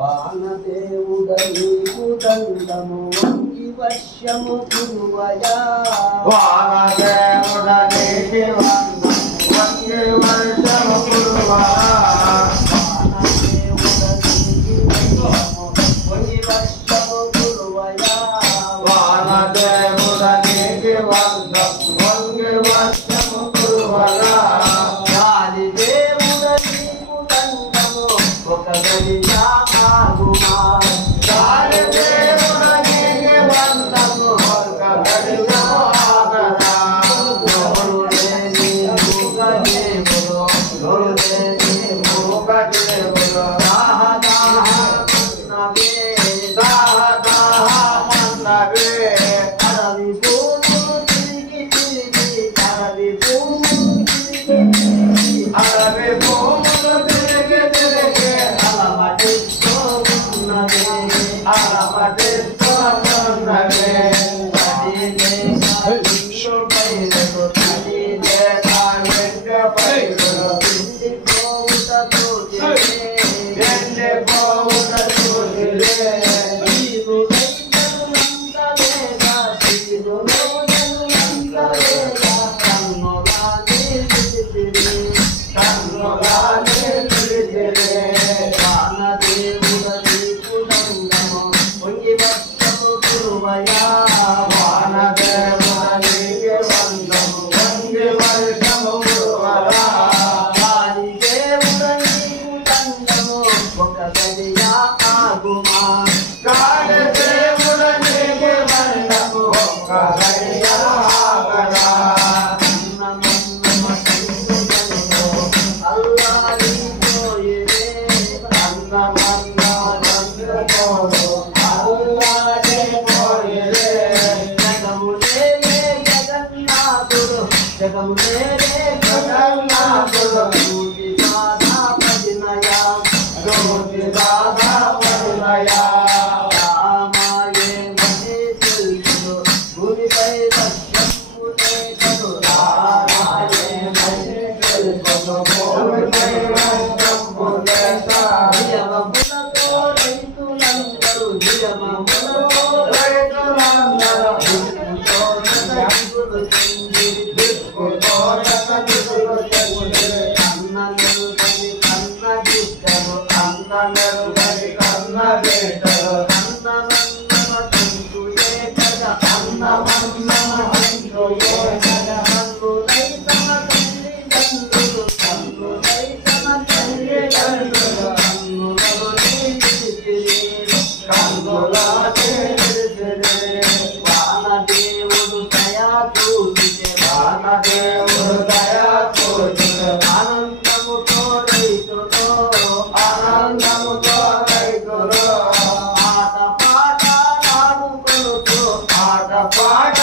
వానదేవుడ నీకు దండము వంగి వర్షము కురువయా వానదేవుడ నీకు వంగి వర్షము కురువయా వానదేవుడ నీకు వంగి వర్షము కురువయా గాలి దేవుడ నీకు దండము ఒక గడియా ఆగుమా గాలి దేవుడ నీకు వందము ఒక గడియా ఆగదా నోరు లేని మూగదేవుడు నోరు లేని మూగదేవుడు దాహ దాహమన్నవే దాహమన్నవే అడవి భూములు తిరిగి తిరిగి అడవి భూములు తిరిగి తిరిగి అడవి భూములు తిరిగి తిరిగి అలమటిస్తూ ఉన్నవే అలమటిస్తూ ఉన్నవే పాట